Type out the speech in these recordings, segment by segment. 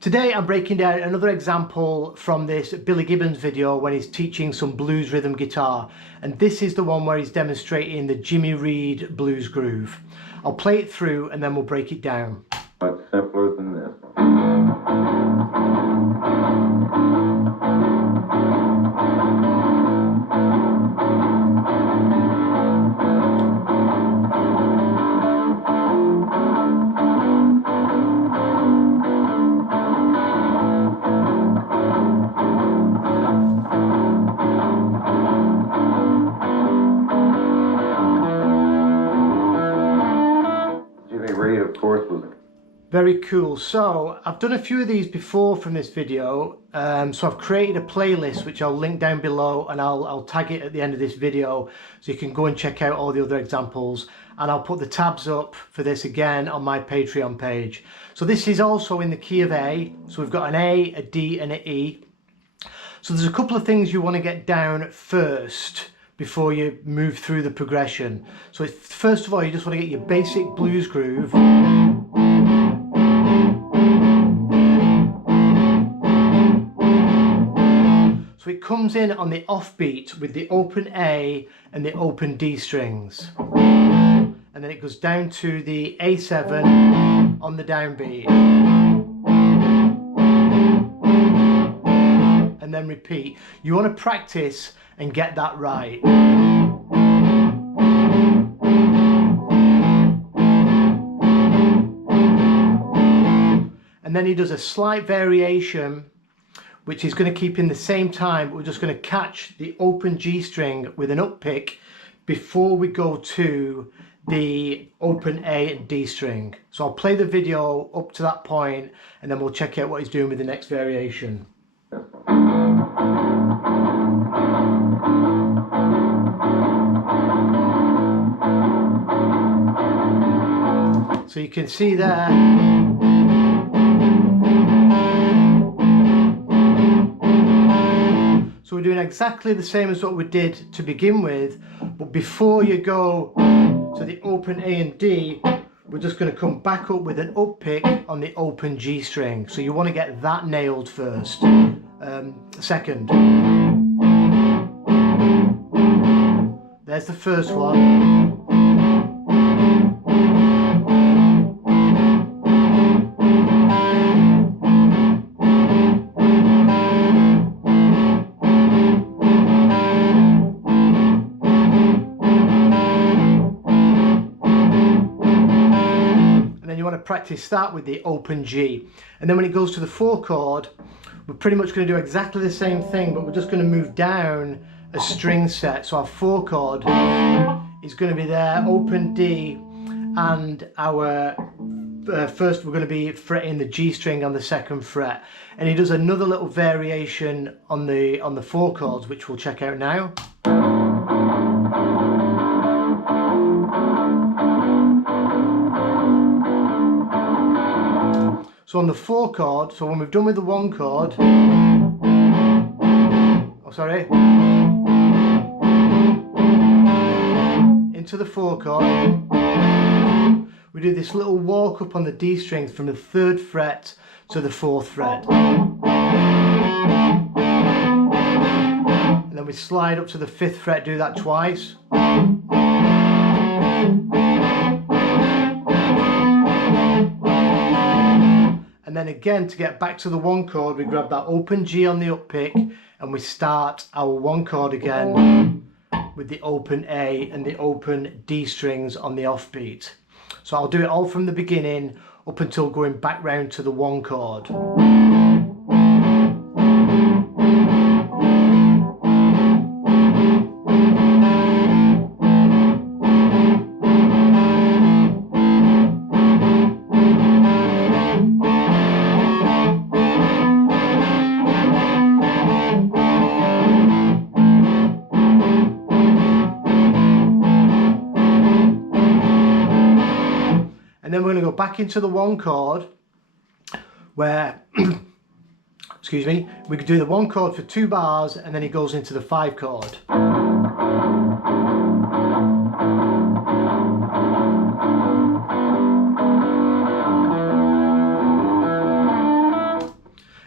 Today I'm breaking down another example from this Billy Gibbons video when he's teaching some blues rhythm guitar, and this is the one where he's demonstrating the Jimmy Reed blues groove. I'll play it through and then we'll break it down. Much simpler than this. Reed, of course, was very cool. So I've done a few of these before from this video, so I've created a playlist which I'll link down below, and I'll tag it at the end of this video so you can go and check out all the other examples, and I'll put the tabs up for this again on my Patreon page. So this is also in the key of A, so we've got an A, a D and an E. So there's a couple of things you want to get down first before you move through the progression. So first of all, you just want to get your basic blues groove. So it comes in on the offbeat with the open A and the open D strings. And then it goes down to the A7 on the downbeat. And then repeat. You want to practice and get that right. And then he does a slight variation, which is going to keep in the same time, but we're just going to catch the open G string with an up pick before we go to the open A and D string. So I'll play the video up to that point and then we'll check out what he's doing with the next variation. So you can see there, so we're doing exactly the same as what we did to begin with, but before you go to the open A and D, we're just going to come back up with an up pick on the open G string. So you want to get that nailed first. Second. There's the first one. Practice that with the open G, and then when it goes to the 4 chord, we're pretty much going to do exactly the same thing, but we're just going to move down a string set. So our 4 chord is going to be there, open D, and our first we're going to be fretting the G string on the 2nd fret, and he does another little variation on the 4 chords, which we'll check out now. So on the 4 chord, so when we've done with the 1 chord, into the 4 chord, we do this little walk up on the D strings from the 3rd fret to the 4th fret. And then we slide up to the 5th fret, do that twice. And then again, to get back to the 1 chord, we grab that open G on the up pick and we start our 1 chord again with the open A and the open D strings on the offbeat. So I'll do it all from the beginning up until going back round to the 1 chord. And then we're going to go back into the 1 chord where excuse me, we could do the 1 chord for 2 bars and then it goes into the 5 chord.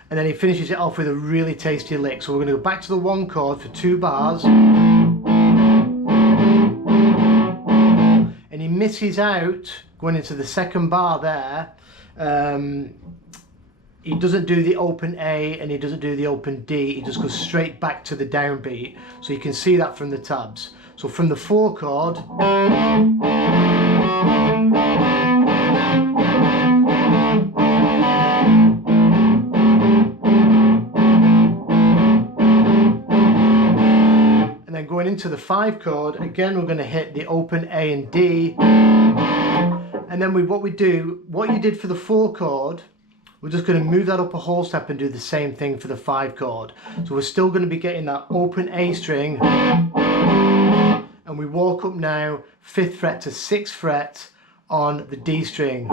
And then he finishes it off with a really tasty lick. So we're going to go back to the 1 chord for 2 bars. And he misses out going into the 2nd bar there. He doesn't do the open A and he doesn't do the open D. He just goes straight back to the downbeat. So you can see that from the tabs. So from the 4 chord, going into the 5 chord, again we're going to hit the open A and D, and then what you did for the 4 chord, we're just going to move that up a whole step and do the same thing for the 5 chord. So we're still going to be getting that open A string, and we walk up now 5th fret to 6th fret on the D string,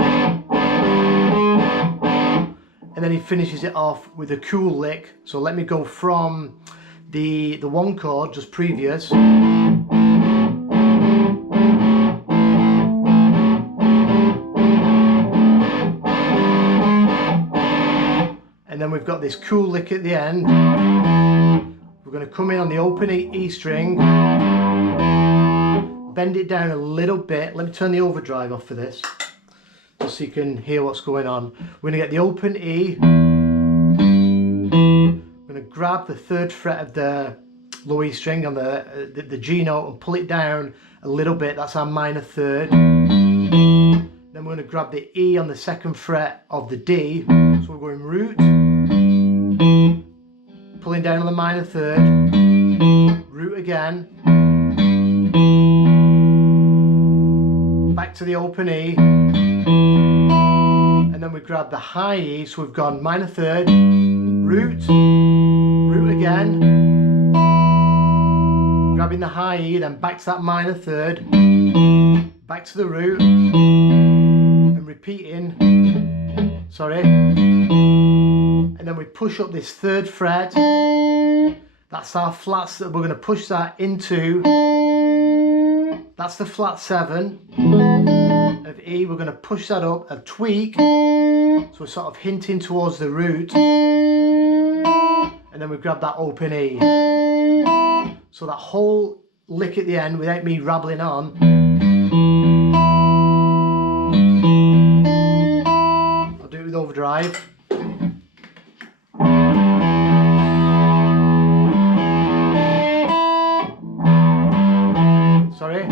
and then he finishes it off with a cool lick. So let me go from the 1 chord just previous, and then we've got this cool lick at the end. We're going to come in on the open E string, bend it down a little bit. Let me turn the overdrive off for this just so you can hear what's going on. We're going to get the open E, grab the 3rd fret of the low E string on the G note and pull it down a little bit. That's our minor 3rd. Then we're going to grab the E on the 2nd fret of the D. So we're going root, pulling down on the minor 3rd, root again, back to the open E, and then we grab the high E. So we've gone minor 3rd, root, root again, grabbing the high E, then back to that minor 3rd, back to the root, and repeating, sorry, and then we push up this 3rd fret. That's our flats that we're going to push that into. That's the flat 7 of E. We're going to push that up a tweak, so we're sort of hinting towards the root, and then we grab that open E. So that whole lick at the end, without me rattling on, I'll do it with overdrive. Sorry.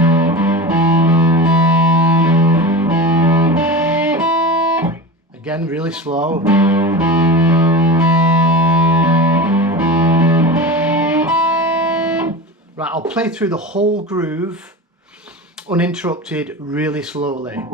Again, really slow. Right, I'll play through the whole groove uninterrupted really slowly.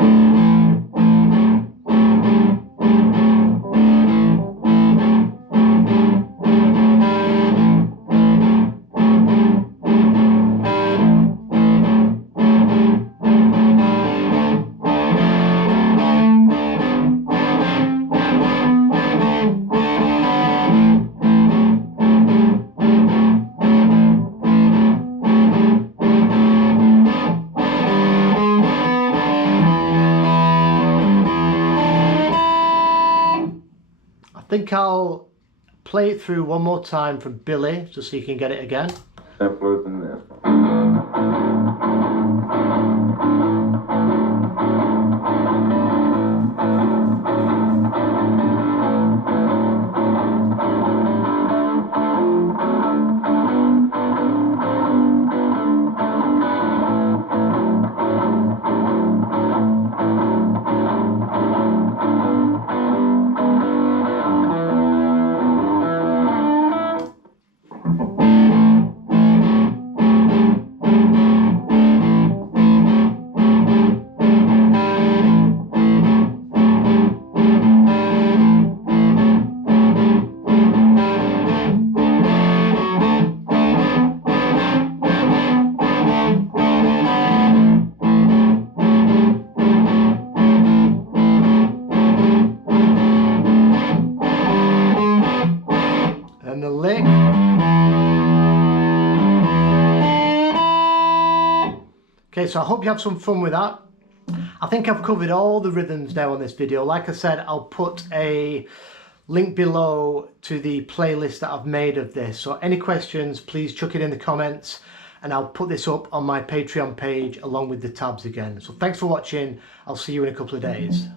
I think I'll play it through one more time from Billy, just so you can get it again. Simpler than this. Okay, so I hope you have some fun with that. I think I've covered all the rhythms now on this video. Like I said, I'll put a link below to the playlist that I've made of this. So any questions, please chuck it in the comments and I'll put this up on my Patreon page along with the tabs again. So thanks for watching. I'll see you in a couple of days.